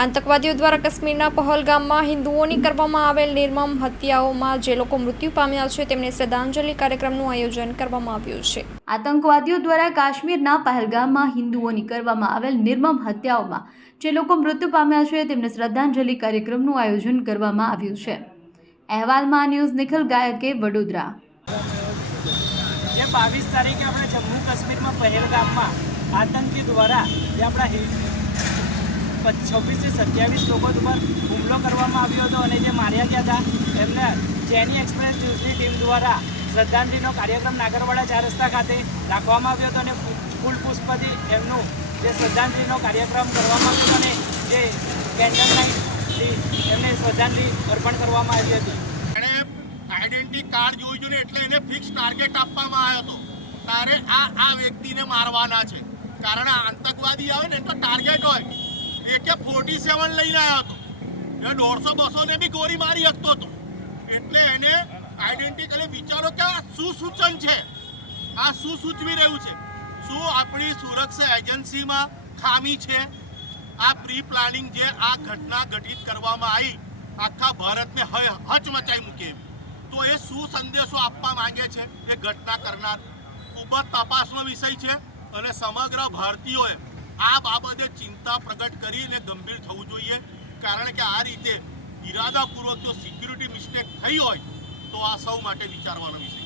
આતંકવાદીઓ દ્વારા કાશ્મીરના પહલગામમાં હિન્દુઓની કરવામાં આવેલ નિર્મમ હત્યાઓમાં જે લોકો મૃત્યુ પામ્યા છે તેમને શ્રદ્ધાંજલિ કાર્યક્રમનું આયોજન કરવામાં આવ્યું છે। આતંકવાદીઓ દ્વારા કાશ્મીરના પહલગામમાં હિન્દુઓની કરવામાં આવેલ નિર્મમ હત્યાઓમાં જે લોકો મૃત્યુ પામ્યા છે તેમને શ્રદ્ધાંજલિ કાર્યક્રમનું આયોજન કરવામાં આવ્યું છે। અહેવાલમાં ન્યૂઝ નિખિલ ગાયકે વડોદરા। જે 22 તારીખે આપણે જમ્મુ કાશ્મીરમાં પહલગામમાં આતંકી દ્વારા જે આપણા 26 થી 27 લોકો ઉપર હુમલો કરવામાં આવ્યો હતો અને જે માર્યા ગયા હતા એમને ચેની એક્સપ્રેસ ન્યૂઝની ટીમ દ્વારા શ્રદ્ધાંજલિનો કાર્યક્રમ નાગરવાડા 4 રસ્તા ખાતે રાખવામાં આવ્યો હતો અને ફૂલ પુષ્પથી એમનું જે શ્રદ્ધાંજલિનો કાર્યક્રમ કરવામાં આવ્યો હતો અને જે કેન્ડલ લાઇટથી એમને શ્રદ્ધાંજલિ અર્પણ કરવામાં આવી હતી। એણે આઈડેન્ટિટી કાર્ડ જોઈ જોઈને એટલે એને ફિક્સ ટાર્ગેટ આપવામાં આવ્યો હતો તારે આ વ્યક્તિને મારવાના છે કારણ આતંકવાદી આવે ને તો ટાર્ગેટ હોય। AK-47 લઈને આવ્યો હતો એ 150-200 ને બી ગોળી મારી શકતો હતો એટલે એને આઈડેન્ટિટી વિચારો કે આ શું સૂચન છે, આ શું સૂચવી રહ્યું છે, શું આપણી સુરક્ષા એજન્સીમાં ખામી છે। આ પ્રી પ્લાનિંગ જે આ ઘટના ઘટિત કરવામાં આવી આખા ભારતને હચમચાઈ મૂકે તો એ શું સંદેશો આપવા માંગે છે એ ઘટના કરનાર ખૂબ જ તપાસનો વિષય છે અને સમગ્ર ભારતીયોએ આ બાબતે ચિંતા પ્રગટ કરીને ગંભીર થવું જોઈએ કારણ કે આ રીતે ઇરાદાપૂર્વક જો સિક્યુરિટી મિસ્ટેક થઈ હોય તો આ સૌ માટે વિચારવાનો વિષય છે।